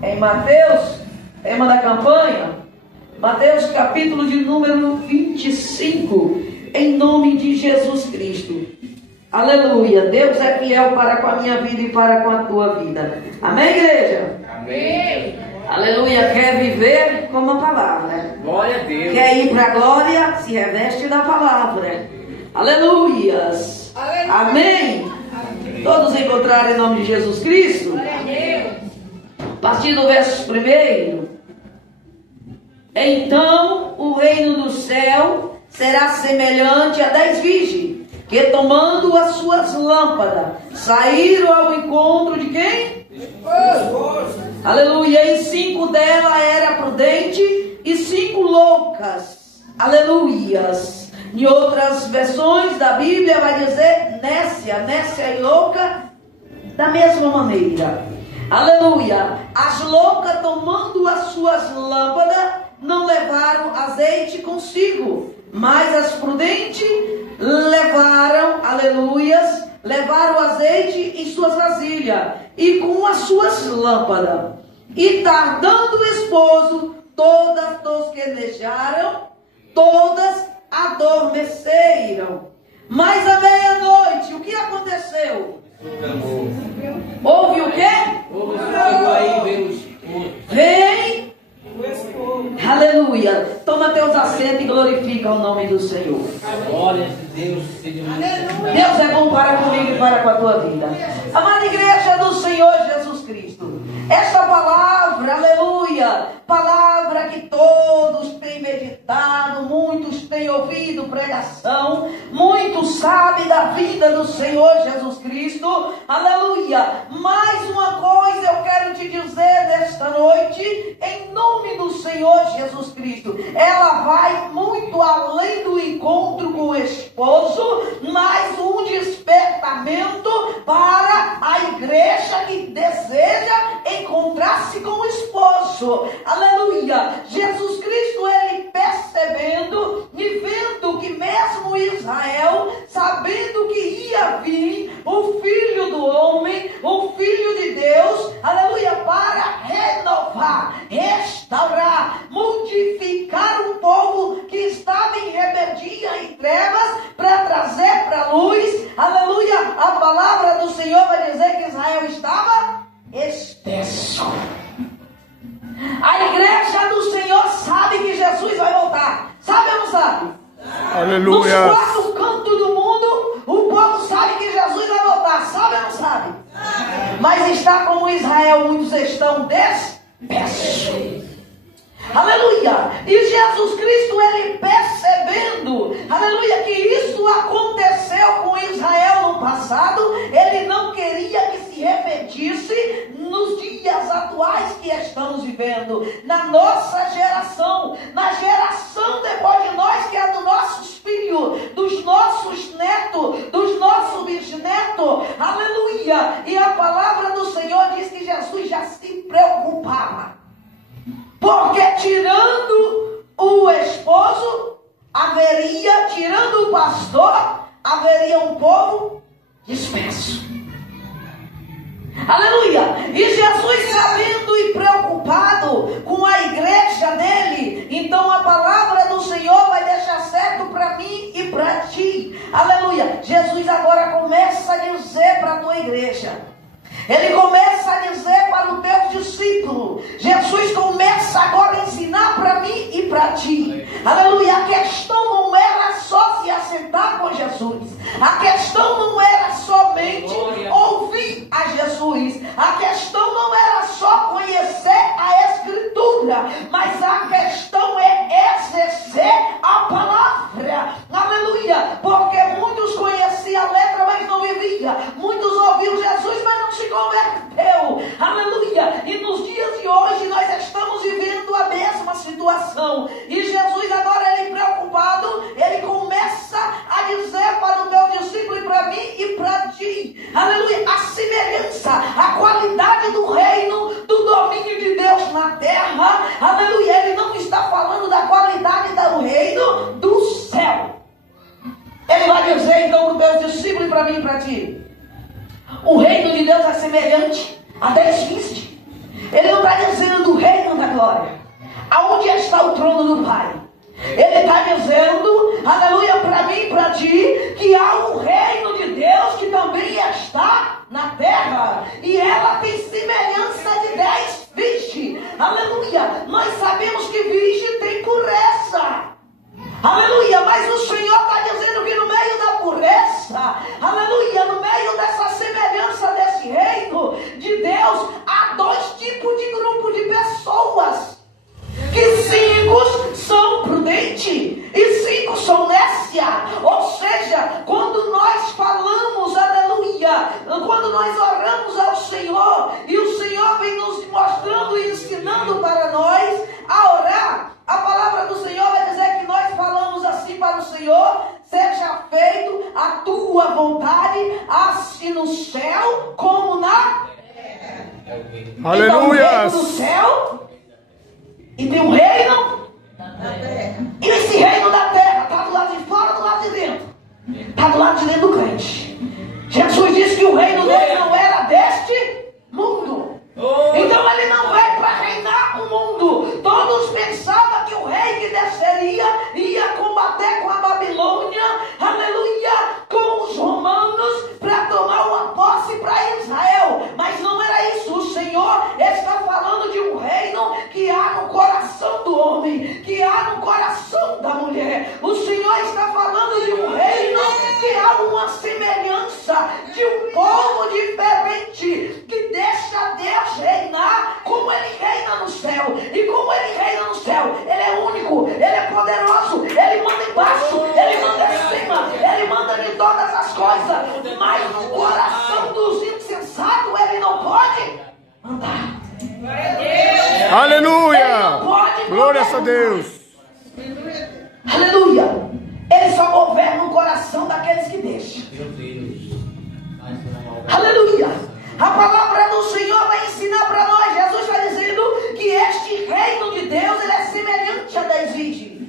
em Mateus, tema da campanha, Mateus capítulo de número 25, em nome de Jesus Cristo. Aleluia. Deus é fiel para com a minha vida e para com a tua vida. Amém, igreja? Amém. Aleluia. Quer viver como a palavra? Glória a Deus. Quer ir para a glória? Se reveste da palavra. Aleluias. Aleluia. Amém. Todos encontraram em nome de Jesus Cristo? Glória a Deus. A partir do verso 1. Então o reino do céu será semelhante a 10 virgens, que tomando as suas lâmpadas, saíram ao encontro de quem? Aleluia. E 5 delas eram prudentes e 5 loucas. Aleluias. Em outras versões da Bíblia vai dizer nécia e louca da mesma maneira. Aleluia. As loucas, tomando as suas lâmpadas, não levaram azeite consigo, mas as prudentes levaram, aleluias, levaram azeite em suas vasilhas e com as suas lâmpadas. E tardando o esposo, todas tosquenejaram, todas adormeceram. Mas à meia-noite, o que aconteceu? Houve o quê? Vem. Aleluia. Toma teus assentos e glorifica o nome do Senhor. Glória a Deus. Deus é bom para comigo e para com a tua vida. Amada igreja do Senhor Jesus Cristo, esta palavra, aleluia, palavra que todos têm meditado, muitos têm ouvido pregação, muitos sabem da vida do Senhor Jesus Cristo, aleluia. Mais uma coisa eu quero te dizer nesta noite, em nome do Senhor Jesus Cristo. Ela vai muito além do encontro com o esposo, mas um despertamento para a igreja que deseja encontrar-se com o esposo. Aleluia. Jesus Cristo, ele percebendo e vendo que mesmo Israel, sabendo que ia vir o Filho do Homem, o Filho de Deus, aleluia, para renovar, restaurar, modificar um povo que estava em rebeldia e trevas, para trazer para a luz, aleluia. A palavra do Senhor vai dizer que Israel estava espesso. A igreja do Senhor sabe que Jesus vai voltar. Sabe ou não sabe? Aleluia. Nos 4 cantos do mundo, o povo sabe que Jesus vai voltar. Sabe ou não sabe? Mas está como Israel, muitos estão dispersos. Aleluia. E Jesus Cristo, ele percebendo, aleluia, que isso aconteceu com Israel no passado, ele não queria que se repetisse nos dias atuais que estamos vivendo, na nossa geração, na geração depois de nós, que é dos nossos filhos, dos nossos netos, dos nossos bisnetos. Aleluia. E a palavra do Senhor diz que Jesus já se preocupava, porque tirando o esposo, haveria, tirando o pastor, haveria um povo disperso. Aleluia. E Jesus, sabendo e preocupado com a igreja dele, então a palavra do Senhor vai deixar certo para mim e para ti. Aleluia. Jesus agora começa a dizer para a tua igreja, ele começa a dizer para o teu discípulo, Jesus começa agora a ensinar para mim e para ti. Aleluia. A questão não era só se assentar com Jesus. A questão não era somente ouvir a Jesus. A questão não era só conhecer a Escritura, mas a questão é exercer a palavra. Aleluia. Porque muitos conheciam a letra, mas não viviam. Muitos ouviram Jesus, mas não se converteu. Aleluia. E nos dias de hoje nós estamos vivendo a mesma situação. E Jesus agora, ele preocupado, ele começa a dizer para o teu discípulo e para mim e para ti, aleluia, a semelhança, a qualidade do reino, do domínio de Deus na terra. Aleluia. Ele não está falando da qualidade do reino do céu. Ele vai dizer então para o teu discípulo e para mim e para ti, o reino de Deus é semelhante a 10 virgens. Ele não está glória. Aonde está o trono do Pai? Ele está dizendo, aleluia, para mim e para ti, que há um reino de Deus que também está na terra. E ela tem semelhança de 10 virgens. Aleluia. Nós sabemos que virgem tem pureza. Aleluia. Mas o Senhor está dizendo que no meio da pureza, aleluia, no meio dessa semelhança desse reino de Deus, há 2 tipos de grupo de pessoas. Que 5 são prudentes e 5 são nécia. Ou seja, quando nós falamos, aleluia, quando nós oramos ao Senhor, e o Senhor vem nos mostrando e ensinando para nós a orar, a palavra do Senhor vai dizer que nós falamos assim para o Senhor: seja feito a tua vontade, assim no céu como na terra. Aleluia! Então, o reino do céu, e tem um reino da terra. E esse reino da terra está do lado de fora, do lado de dentro. Está do lado de dentro do crente. Jesus disse que o reino dele não era deste mundo. Então ele não veio para reinar o mundo. Todos pensavam que o rei que desceria ia combater com a Babilônia, aleluia, com os romanos, para tomar uma posse para Israel. Mas não era isso. O Senhor está falando de um reino que há no coração do homem, que há no coração da mulher. O Senhor está falando de um reino que há uma semelhança de um povo diferente, que deixa Deus reinar como Ele reina no céu. E como Ele reina no céu, Ele é único, Ele é poderoso, Ele manda embaixo, Ele manda em cima, Ele manda de todas as coisas. Mas no coração dos insensatos Ele não pode andar. Aleluia! Glória a Deus! Aleluia! Ele só governa o coração daqueles que deixam. Aleluia! A palavra do Senhor vai ensinar para nós. Jesus está dizendo que este reino de Deus, ele é semelhante a 10 virgens.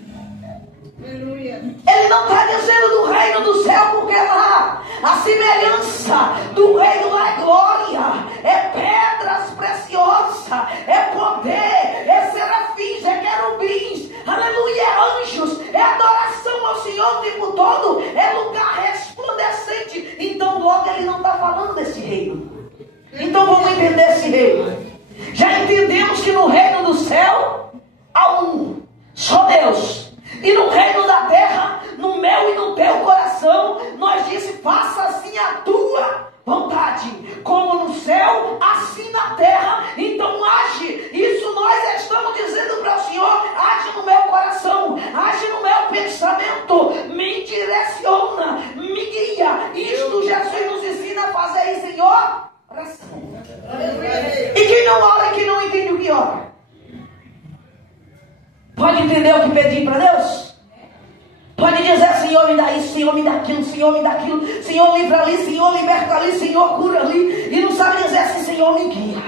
Ele não está dizendo do reino do céu, porque lá a semelhança do reino lá é glória, é pedras preciosas, é poder, é serafins, é querubins, aleluia, é anjos, é adoração ao Senhor o tempo todo, é lugar resplandecente. Então logo ele não está falando desse reino. Então vamos entender esse reino. Já entendemos que no reino do céu há um só Deus. E no reino da terra, no meu e no teu coração, nós disse: faça assim a tua vontade, como no céu, assim na terra. Então age. Isso nós estamos dizendo para o Senhor: age no meu coração, age no meu pensamento, me direciona, me guia. Isto Jesus nos ensina a fazer isso em oração. E quem não ora é que não entende o que ora. Pode entender o que pedir para Deus? Pode dizer: Senhor, me dá isso, Senhor, me dá aquilo, Senhor, me dá aquilo, Senhor, livra ali, Senhor, liberta ali, Senhor, cura ali. E não sabe dizer assim: Senhor, me guia,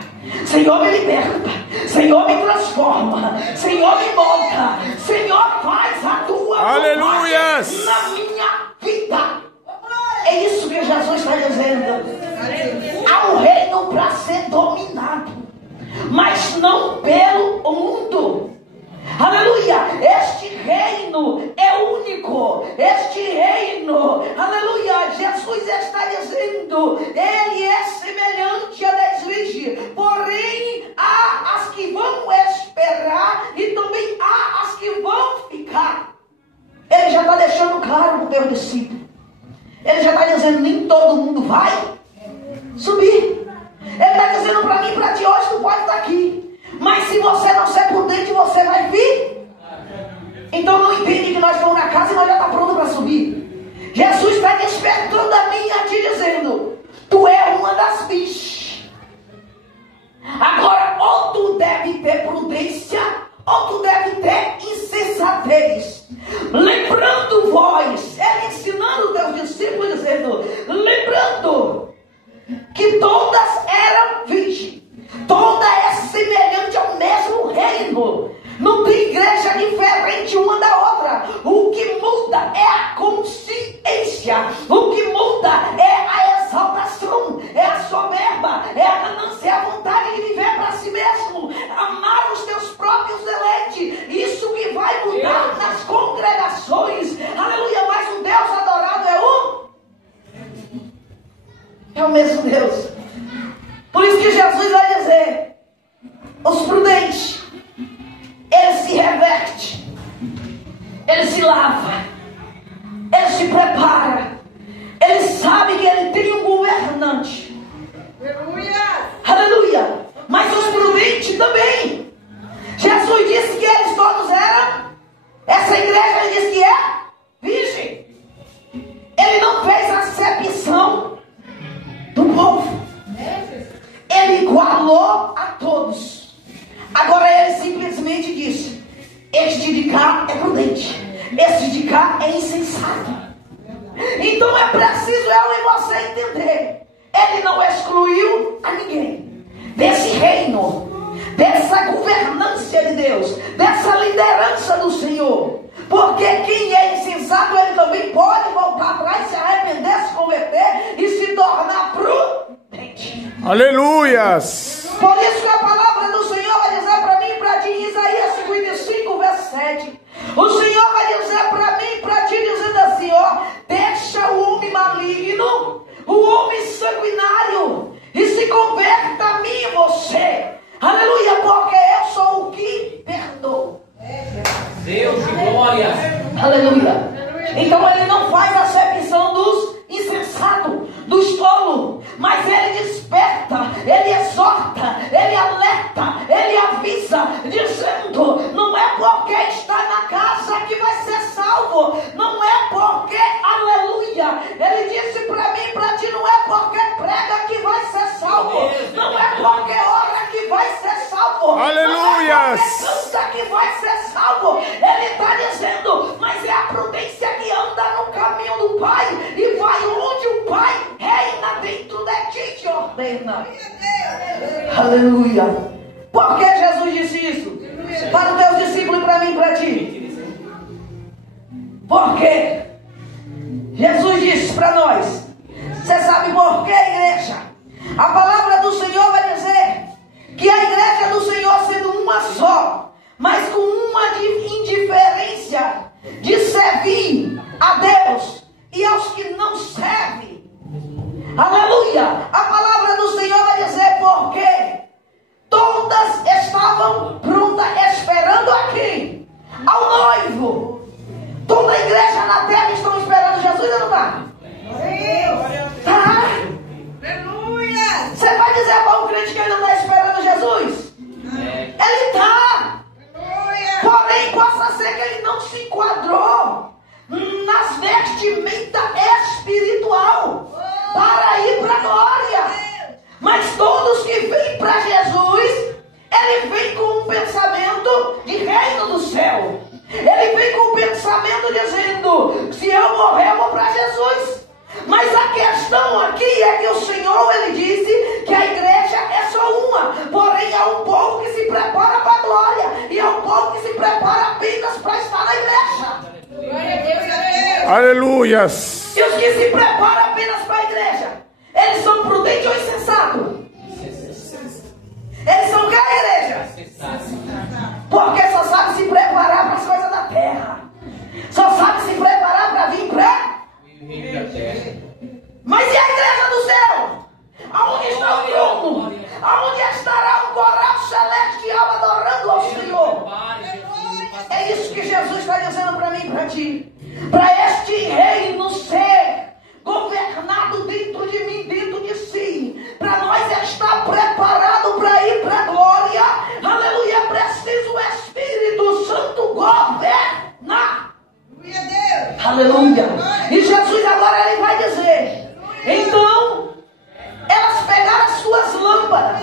Senhor, me liberta, Senhor, me transforma, Senhor, me molda, Senhor, faz a tua vontade na minha vida. É isso que Jesus está dizendo. Há um reino para ser dominado, mas não pelo mundo. Aleluia, este reino é único, este reino, aleluia, Jesus está dizendo, ele é semelhante a 10 virgens, porém há as que vão esperar e também há as que vão ficar. Ele já está deixando claro para o teu discípulo, ele já está dizendo: nem todo mundo vai subir. Ele está dizendo para mim e para ti: hoje tu pode estar aqui, mas se você não ser prudente, você vai vir. Então não entende que nós estamos na casa e nós já estamos prontos para subir. Jesus está despertando a mim e a ti, dizendo: tu é uma das bichas. Agora, ou tu deve ter prudência, ou tu deve ter insensatez. Lembrando vós, ele ensinando os teus discípulos, dizendo: lembrando que todas eram virgens, toda é semelhante ao mesmo reino. Não tem igreja diferente uma da outra. O que muda é a consciência. O que muda é a exaltação, é a soberba, é a ganância, é a vontade de viver para si mesmo, amar os teus próprios mesmo Deus. Por isso que Jesus vai dizer: os prudentes, ele se reverte, ele se lava, ele se prepara, ele sabe que ele tem um governante. Aleluia! Aleluia! Mas os prudentes também. Jesus disse que eles todos eram, essa igreja ele disse que é virgem. Ele não fez acepção do povo. Ele igualou a todos. Agora ele simplesmente disse: este de cá é prudente, este de cá é insensato. Então é preciso eu e você entender: ele não excluiu a ninguém desse reino, dessa governância de Deus, dessa liderança do Senhor. Porque quem é insensato, ele também pode voltar atrás, se arrepender, se converter e se tornar prudente. Aleluias! Por isso que a palavra do Senhor vai dizer para mim e para ti, em Isaías 55, verso 7. O Senhor vai dizer para mim e para ti, dizendo assim: ó, deixa o homem maligno, o homem sanguinário, e se converta a mim e você. Aleluia, porque eu sou o que perdoo. Deus de glória. Aleluia. Então ele não faz acepção dos insensatos, dos tolos, mas ele desperta, ele exorta, ele alerta, ele avisa, dizendo: não é porque está na casa que vai ser salvo, não é porque, aleluia, ele disse para mim e para ti: não é porque prega que vai ser salvo, não é porque ora que vai ser salvo, aleluias, não é porque canta que vai ser salvo. Ele está dizendo: mas é a prudência que anda no caminho do Pai e vai onde o Pai reina dentro de ti, te ordena. Aleluia. Por que Jesus disse isso? Para os teus discípulos e para mim e para ti. Por quê? Jesus disse para nós. Você sabe por quê, igreja? A palavra do Senhor vai dizer que a igreja do Senhor, sendo uma só, mas com uma indiferença de servir a Deus e aos que não servem. Aleluia! A palavra do Senhor vai dizer porque todas estavam prontas, esperando a quem? Ao noivo. Toda a igreja na terra estão esperando Jesus ou não está? Tá? Aleluia! Você vai dizer para o crente que ele não está esperando Jesus? Ele está. Porém, possa ser que ele não se enquadrou nas vestimentas espiritual para ir para a glória. Mas todos que vêm para Jesus, ele vem com um pensamento de reino do céu. Ele vem com um pensamento dizendo: se eu morrer, eu vou para Jesus. Mas a questão aqui é que o Senhor, ele disse que a igreja é só uma. Porém, há um povo que se prepara para a glória. E há um povo que se prepara apenas para estar na igreja. Aleluias. E os que se preparam apenas para a igreja, eles são prudentes ou insensatos? Eles são que a igreja? Porque só sabe se preparar para as coisas da terra. Só sabe se preparar para vir para... Mas e a igreja do céu? Aonde está o trono? Aonde estará o coral celestial adorando ao Senhor? É isso que Jesus está dizendo para mim e para ti. Para este reino ser governado dentro de mim, dentro de si, para nós estar preparado para ir para a glória. Aleluia, preciso o Espírito Santo governar. Aleluia. E Jesus agora ele vai dizer: então elas pegaram as suas lâmpadas.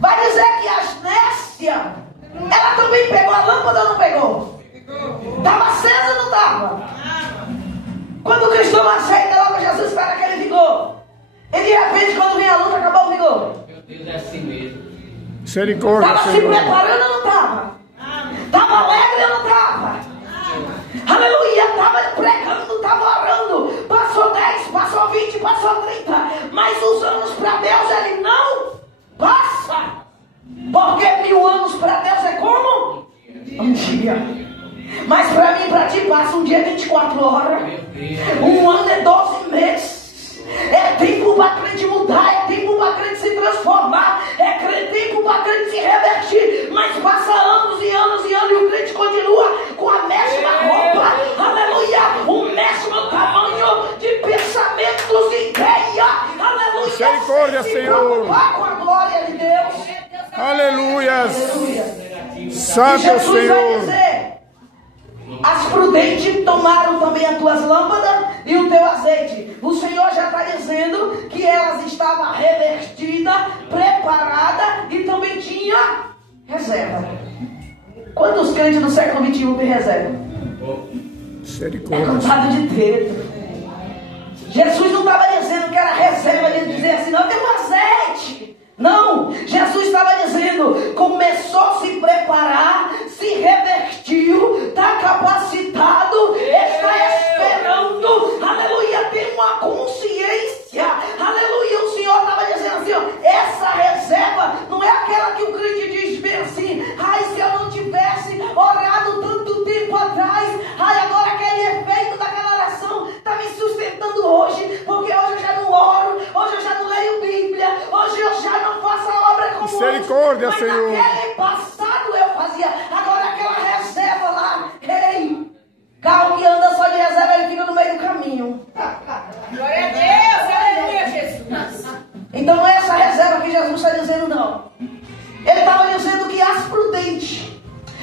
Vai dizer que as nécias, ela também pegou a lâmpada ou não pegou? Estava acesa ou não estava? Quando o cristão aceita logo Jesus, espera que ele vigor. E de repente, quando vem a luta, acabou o vigor. Meu Deus, é assim mesmo. Misericórdia, Estava se Senhor. preparando ou não estava? Estava alegre ou não estava? Aleluia, estava pregando, estava orando. Passou 10, passou 20, passou 30. Mas os anos para Deus, ele não passa. Porque 1000 anos para Deus é como? Um dia. Mas para mim e para ti passa um dia 24 horas. Um ano é 12 meses. É tempo para crente mudar, é tempo para crente se transformar, é tempo para crente se revertir. Mas passa anos e anos e anos e o crente continua com a mesma roupa, aleluia, o mesmo tamanho de pensamentos e ideia, aleluia. Misericórdia, sem se Senhor. preocupar com a glória de Deus. Aleluias. Aleluia. Santo Jesus vai Senhor. dizer: as prudentes tomaram também as tuas lâmpadas e o teu azeite. O Senhor já está dizendo que elas estavam revestidas, preparadas e também tinha reserva. Quantos crentes do século XXI têm reserva? É Misericórdia. contado de dedo. Jesus não estava dizendo que era reserva de dizer assim, não, tem um azeite. Não, Jesus estava dizendo, começou a se preparar, se revestiu, está capacitado, está esperando, aleluia, tem uma consciência, aleluia. O Senhor estava dizendo assim, ó, essa reserva não é aquela que o crente diz bem assim, ai, se eu não tivesse orado tanto tempo atrás, ai, agora aquele efeito daquela oração está me sustentando hoje, porque hoje eu já não oro, hoje eu já não leio Bíblia, hoje eu já não faço a obra como Misericórdia, antes, mas Senhor. naquele passado eu fazia, agora aquela reserva lá, ei, carro que anda só de reserva, ele fica no meio do caminho. Glória a Deus, aleluia, Jesus. Então não é essa reserva que Jesus está dizendo, não. Ele estava dizendo que as prudentes,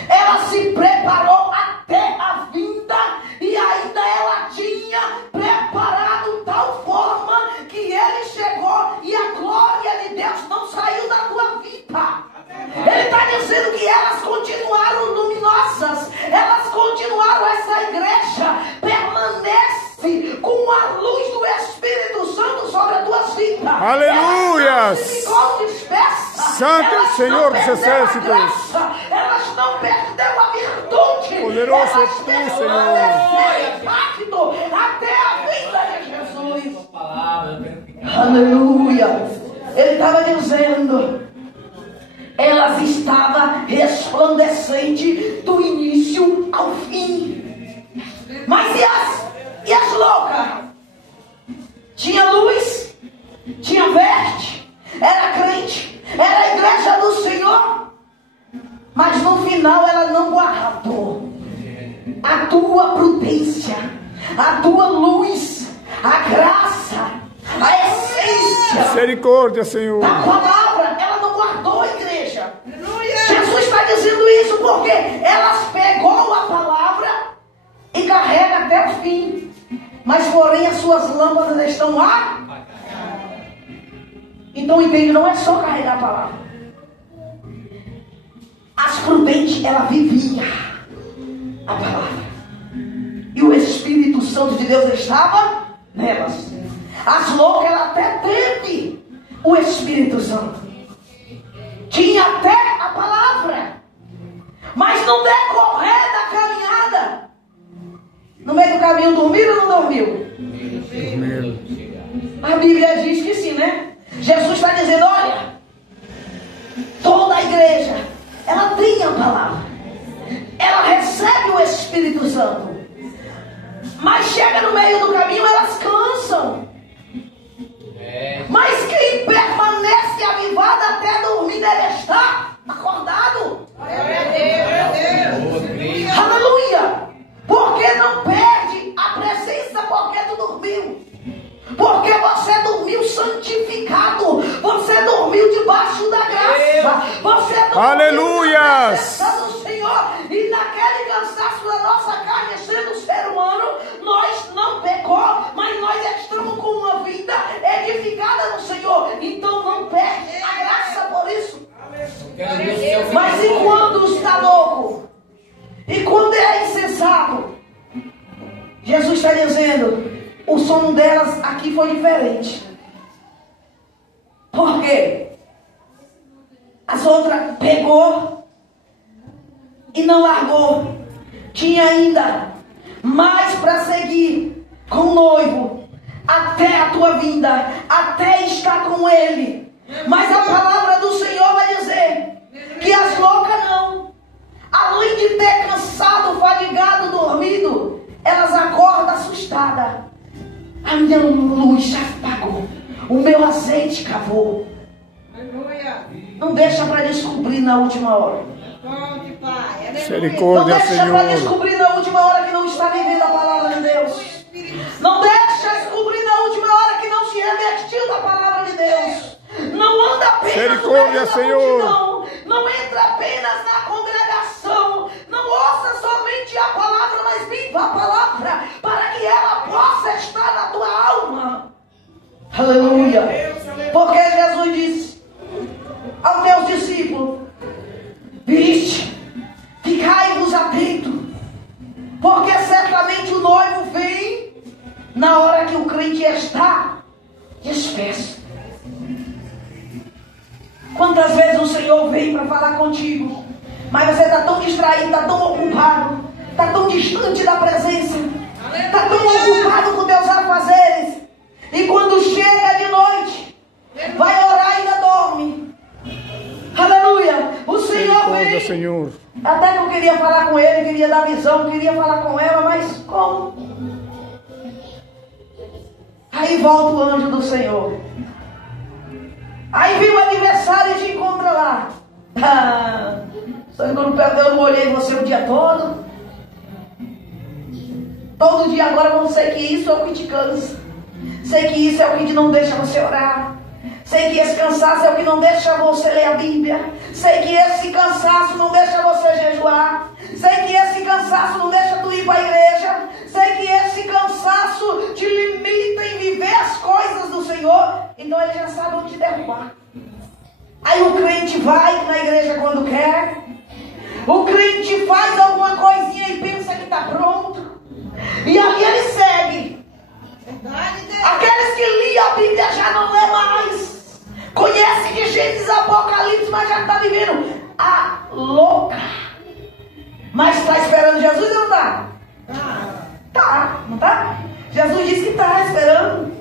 ela se preparou até a vinda e ainda ela tinha preparado tal forma que ele chegou e a glória de Deus não saiu da tua vida. Ele está dizendo que elas continuaram luminosas, elas continuaram, essa igreja permanece com a luz do Espírito Santo sobre as tuas vidas. Aleluias. Elas não ficou dispersas, Santo elas Senhor não dos perderam a exércitos. graça, elas não perderam a virtude. Poderoso elas é tu, permaneceram em pacto até a vinda de Jesus. Palavra, Aleluia. Ele estava dizendo, elas estavam resplandecentes do início ao fim. Mas e as loucas? Tinha luz, tinha veste, era crente, era a igreja do Senhor, mas no final ela não guardou a tua prudência, a tua luz, a graça, a essência Misericórdia, Senhor. da palavra. Ela não guardou a igreja. Jesus está dizendo isso porque elas pegou a palavra e carrega até o fim, mas porém as suas lâmpadas estão lá. Então entende, não é só carregar a palavra. As prudentes, ela vivia a palavra e o Espírito Santo de Deus estava nelas. As loucas, ela até teve o Espírito Santo, tinha até a palavra, mas no decorrer da caminhada, no meio do caminho, dormiu ou não dormiu? A Bíblia diz que sim, né? Jesus está dizendo, olha, toda a igreja, ela tem a palavra, ela recebe o Espírito Santo, mas chega no meio do caminho, elas cansam. Mas quem permanece avivado até dormir deve estar acordado. Glória a Deus. Aleluia. Porque não perde a presença porque tu dormiu. Porque você dormiu santificado. Você dormiu debaixo da graça. Você dormiu na Aleluias. presença do Senhor. E naquele cansaço da nossa carne, sendo ser humano, nós não pecou, mas nós estamos com uma vida edificada no Senhor. Então não perde a graça por isso. Mas e quando está louco? E quando é insensato? Jesus está dizendo, o sono delas aqui foi diferente. Por quê? As outras pegou e não largou. Tinha ainda mais para seguir com o noivo até a tua vinda, até estar com ele. Mas a palavra do Senhor vai dizer que as loucas não, além de ter cansado, fadigado, dormido, elas acordam assustadas. A minha luz já apagou, o meu azeite cavou. Aleluia. Não deixa para descobrir na última hora. Conte, Pai. Aleluia. Não Misericórdia, deixa para Senhor. descobrir na última hora que não está vivendo a palavra de Deus. Não deixa descobrir na última hora que não se revestiu da palavra de Deus. Não anda apenas Misericórdia, na Senhor. multidão. Não entra apenas na congregação. Não ouça somente a palavra, mas viva a palavra para que ela possa estar na tua alma. Aleluia. Porque Jesus disse aos teus discípulos: viste, ficai-vos atentos, porque certamente o noivo vem na hora que o crente está disperso. Quantas vezes o Senhor vem para falar contigo, mas você está tão distraído, está tão ocupado, está tão distante da presença, está tão ocupado com teus afazeres, e quando chega de noite, vai orar e ainda dorme. Aleluia. O Senhor vem. Senhor. Até que eu queria falar com ele, queria dar visão, queria falar com ela, mas como? Aí volta o anjo do Senhor. Aí vem o adversário e te encontra lá. Eu não olhei você o dia todo. Todo dia agora eu sei que isso é o que te cansa. Sei que isso é o que não deixa você orar. Sei que esse cansaço é o que não deixa você ler a Bíblia. Sei que esse cansaço não deixa você jejuar. Sei que esse cansaço não deixa tu ir para a igreja. Sei que esse cansaço te limita em viver as coisas do Senhor. Então ele já sabe onde te derrubar. Aí o crente vai na igreja quando quer. O crente faz alguma coisinha e pensa que está pronto. E aí ele segue. Aqueles que liam a Bíblia já não lê mais. Conhece de Gênesis, Apocalipse, mas já está vivendo a louca. Mas está esperando Jesus ou não está? Tá, não está? Jesus disse que está esperando.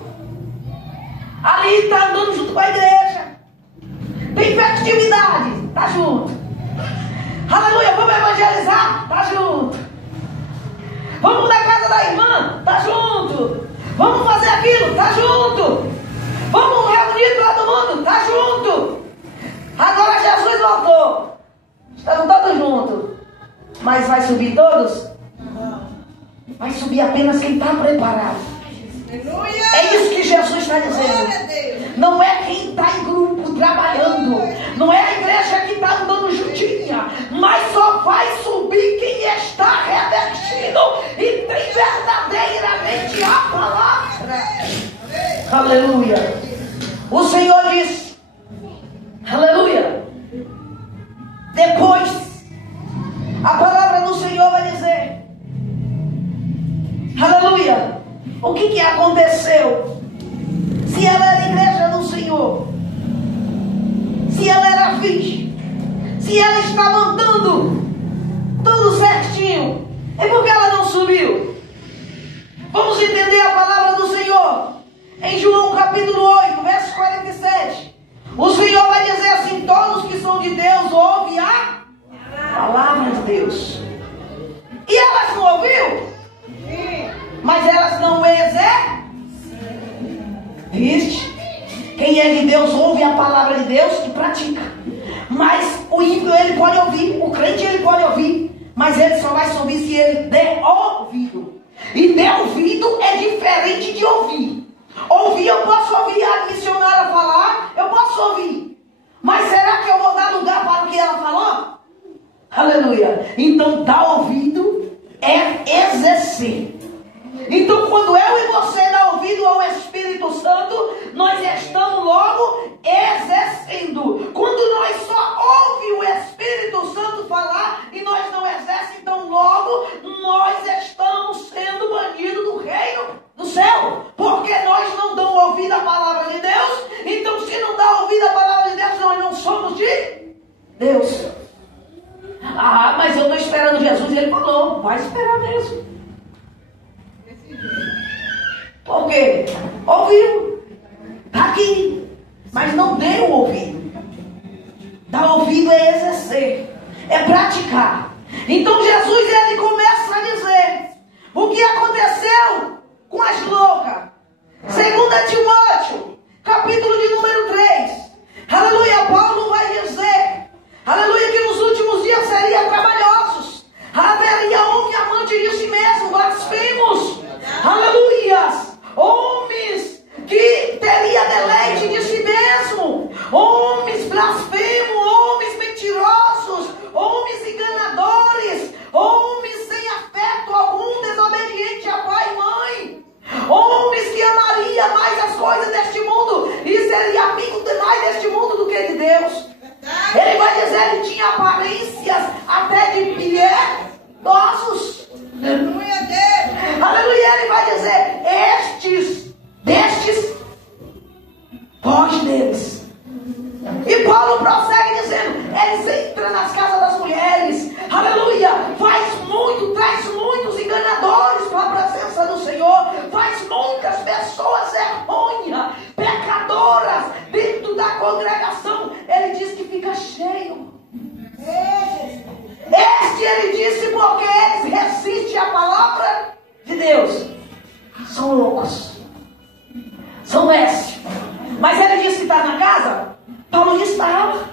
Ali está andando junto com a igreja. Tem festividade, está junto. Aleluia, vamos evangelizar, está junto. Vamos na casa da irmã, está junto. Vamos fazer aquilo, está junto. Vamos reunir todo mundo, está junto. Agora Jesus voltou. Estamos todos juntos. Mas vai subir todos? Vai subir apenas quem está preparado. É isso que Jesus está dizendo. Não é quem está em grupo trabalhando. Não é a igreja que está andando juntinha. Mas só vai subir quem está revestido e tem verdadeiramente a palavra. Aleluia. O Senhor disse, aleluia. Depois, a palavra do Senhor vai dizer, aleluia, o que aconteceu? Se ela era igreja do Senhor, se ela era virgem, se ela estava andando tudo certinho, e por que ela não subiu? Vamos entender a palavra do Senhor em João capítulo 8, verso 47. O Senhor vai dizer assim: todos que são de Deus ouvem a palavra de Deus. E elas não ouviu? Mas elas não exercem. Viste? Quem é de Deus ouve a palavra de Deus e pratica. Mas o ímpio ele pode ouvir, o crente ele pode ouvir, mas ele só vai subir se ele der ouvido. E der ouvido é diferente de ouvir. Ouvir, eu posso ouvir a missionária falar, eu posso ouvir. Mas será que eu vou dar lugar para o que ela falou? Aleluia. Então dar ouvido é exercer. Então quando eu e você dá ouvido ao Espírito Santo, nós estamos logo exercendo. Quando nós só ouvimos o Espírito Santo falar e nós não exercemos, então logo nós estamos sendo banidos do reino do céu. Porque nós não damos ouvido à palavra de Deus. Então se não dá ouvido à palavra de Deus, nós não somos de Deus. Ah, mas eu estou esperando Jesus e ele falou, vai esperar mesmo. Por quê? Ouviu, está aqui, mas não deu ouvido. Dar ouvido é exercer, é praticar. Então Jesus ele começa a dizer o que aconteceu com as loucas. 2 Timóteo capítulo de número 3. Aleluia, Paulo vai dizer, aleluia, que nos últimos dias seriam trabalhosos. Haveria homem amante de si mesmo, blasfemos. Aleluias, homens que teria deleite de si mesmo, homens blasfemos, homens mentirosos, homens enganadores, homens sem afeto algum, desobediente a pai e mãe, homens que amaria mais as coisas deste mundo e seria amigo demais deste mundo do que de Deus. Ele vai dizer, ele tinha aparências até de piedosos. Aleluia, Deus. Aleluia, ele vai dizer, destes, foge deles. E Paulo prossegue dizendo, eles entram nas casas das mulheres, aleluia, traz muitos enganadores para a presença do Senhor, faz muitas pessoas errôneas, pecadoras, dentro da congregação. Ele diz que fica cheio. Ele disse, porque eles resistem à palavra de Deus. São loucos, são necios. Mas ele disse que está na casa. Paulo estava.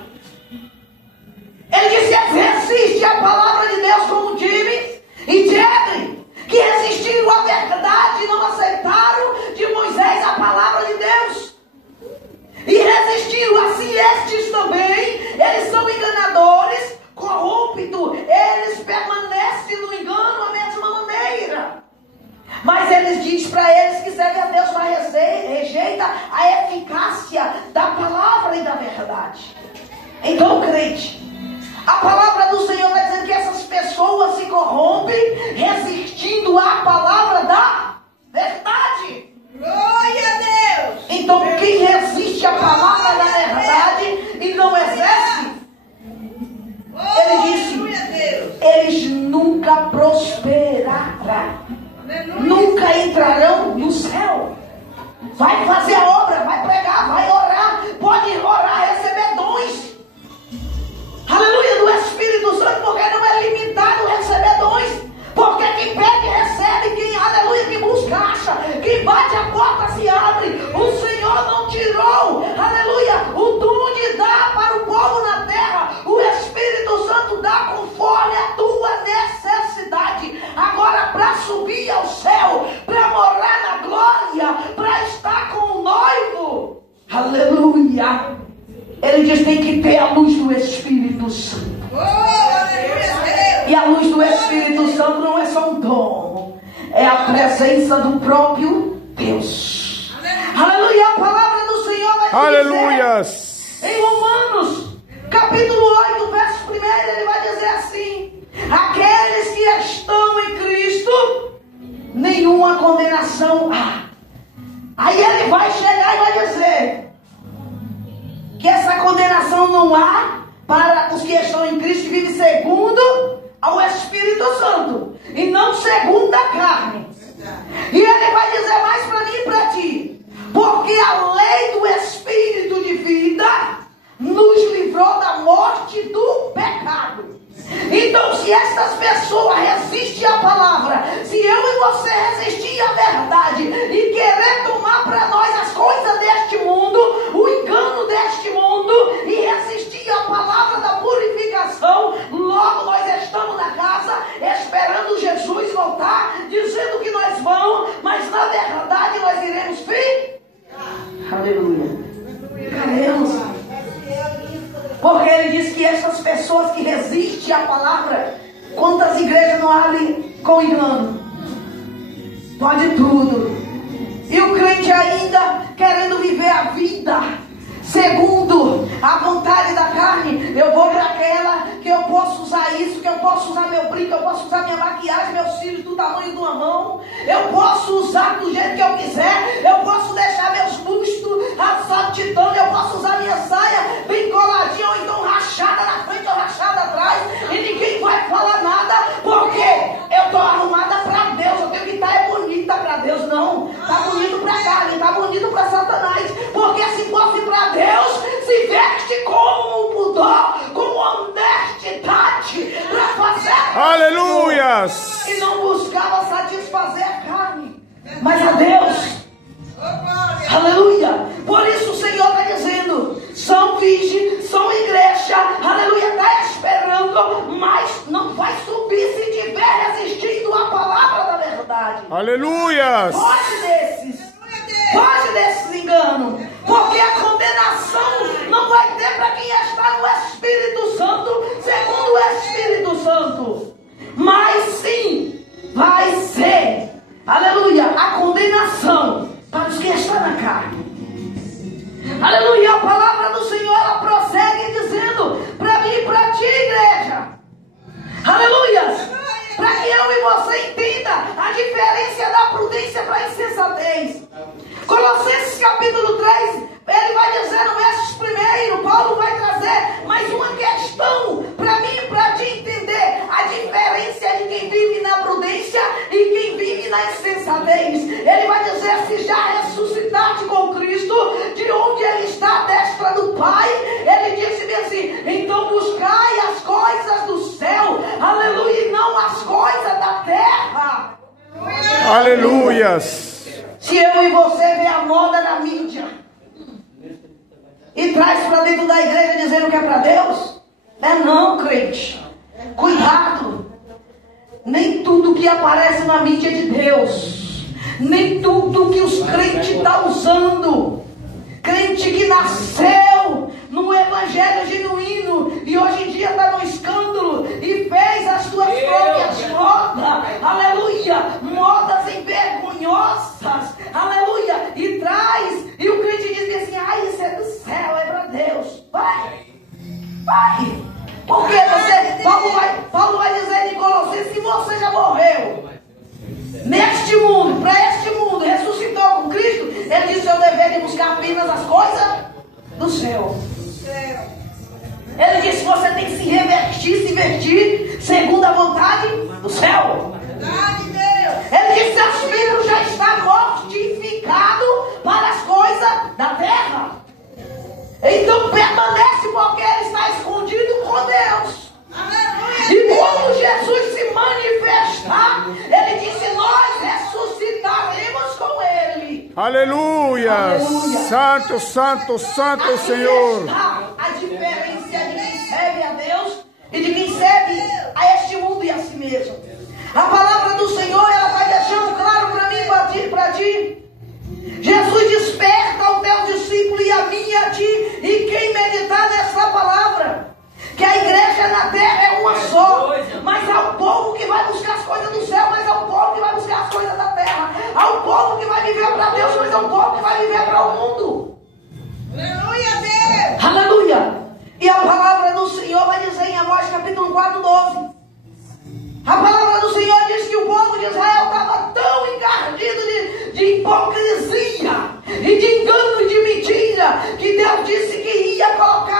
Ele disse que resiste à palavra de Deus, como James e Jedre, que resistiram à verdade e não aceitaram de Moisés a palavra de Deus. E resistiram, assim estes também, eles são enganadores, corruptos, eles permanecem no engano da mesma maneira. Mas eles dizem para eles que serve a Deus, mas rejeita a eficácia da palavra e da verdade. Então, crente, a palavra do Senhor vai dizer que essas pessoas se corrompem resistindo à palavra da verdade. Glória a Deus. Então, quem resiste à palavra da verdade e não exerce, ele disse, eles nunca prosperarão. Nunca entrarão no céu. Vai fazer a obra, vai pregar, vai orar, pode orar, receber dons, aleluia, do Espírito Santo, porque não é limitado receber dons, porque quem pede recebe, quem, aleluia, que busca acha, quem bate a porta se abre. O Senhor não tirou, aleluia, o dom de dar para o povo na terra. O Espírito Santo dá conforme a tua necessidade. Agora, para subir ao céu, para morar na glória, para estar com o noivo, aleluia, ele diz, tem que ter a luz do Espírito Santo. E a luz do Espírito Santo não é só um dom, é a presença do próprio Deus. Aleluia, a palavra do Senhor vai dizer, Aleluias. em Romanos, capítulo 8, verso 1, ele vai dizer assim, aqueles que estão em Cristo, nenhuma condenação há. Aí ele vai chegar e vai dizer que essa condenação não há para os que estão em Cristo, que vivem segundo ao Espírito Santo e não segundo a carne. E ele vai dizer mais para mim e para ti, porque a lei do Espírito de vida nos livrou da morte do pecado. Então, se estas pessoas resistem à palavra, se eu e você resistir à verdade e querer tomar para nós as coisas deste mundo, o engano deste mundo, e resistir à palavra da purificação, logo nós estamos na casa esperando Jesus voltar, dizendo que nós vamos, mas na verdade nós iremos ficar. Aleluia. Ficaremos. Porque ele diz que essas pessoas que resistem à palavra, quantas igrejas não abrem com engano? Pode tudo. E o crente ainda querendo viver a vida segundo a vontade da carne. Eu vou para aquela que eu posso usar isso, que eu posso usar meu brinco, eu posso usar minha maquiagem, meus cílios do tamanho de uma mão, eu posso usar do jeito que eu quiser, eu posso deixar meus bustos saltitando, eu posso usar minha saia bem coladinha ou então rachada na frente ou rachada atrás, e ninguém vai falar nada, porque eu estou arrumada para Deus, eu tenho que estar bonita para Deus. Não, está bonito para carne, está bonito para Satanás, porque se fosse para Deus, se veste como um pudor, como honestidade, para fazer Aleluias. e não buscava satisfazer a carne, mas a Deus. Aleluia. Por isso dirige, são igreja, aleluia, está esperando, mas não vai subir se estiver resistindo à palavra da verdade. Aleluias. Foge desses enganos, porque a condenação não vai ter para quem está no Espírito Santo, segundo o Espírito Santo, mas sim vai ser, aleluia, a condenação para os que estão na carne. Aleluia, a palavra do Senhor, ela prossegue dizendo para mim e para ti, igreja, aleluia, para que eu e você entenda a diferença da prudência para a insensatez. Colossenses capítulo 3, ele vai dizer no verso primeiro, Paulo vai trazer mais uma questão para mim e para ti entender a diferença de quem vive na prudência e quem vive na insensatez. Ele vai dizer: se já ressuscitaste com Cristo, de onde ele está à destra do Pai, ele disse-me assim: então buscai as coisas do céu, aleluia, e não as coisas da terra. Aleluias. Se eu e você vê a moda na mídia e traz para dentro da igreja dizendo que é para Deus, não, crente, cuidado. Nem tudo que aparece na mídia é de Deus, nem tudo que os crentes estão usando. Crente que nasceu num evangelho genuíno e hoje em dia está no escândalo e fez as suas próprias modas, aleluia, modas envergonhosas, aleluia, e traz, e o crente diz assim: ai, isso é do céu, é para Deus. Vai, porque Paulo vai dizer em Colossenses: se você já morreu neste mundo, para este mundo, ressuscitou com Cristo, ele disse: eu deveria buscar apenas as coisas do céu. Ele disse: você tem que se vestir segundo a vontade do céu. Ele disse: seu espírito já está mortificado para as coisas da terra. Então permanece, porque ele está escondido com Deus. E quando Jesus se manifestar, ele disse: nós ressuscitaremos com ele. Aleluia. Santo, santo, santo Aqui Senhor. está a diferença de quem serve a Deus e de quem serve a este mundo e a si mesmo. A palavra do Senhor, ela vai deixando claro para mim e para ti. Jesus desperta o teu discípulo e a mim e a ti, e quem meditar nessa palavra, que a igreja na terra é uma só, mas há um povo que vai buscar as coisas do céu, mas há um povo que vai buscar as coisas da terra. Há um povo que vai viver para Deus, mas há um povo que vai viver para o mundo. Aleluia, Deus! Aleluia! E a palavra do Senhor vai dizer em Amós capítulo 4, 12. A palavra do Senhor diz que o povo de Israel estava tão encardido de hipocrisia e de engano e de mentira, que Deus disse que ia colocar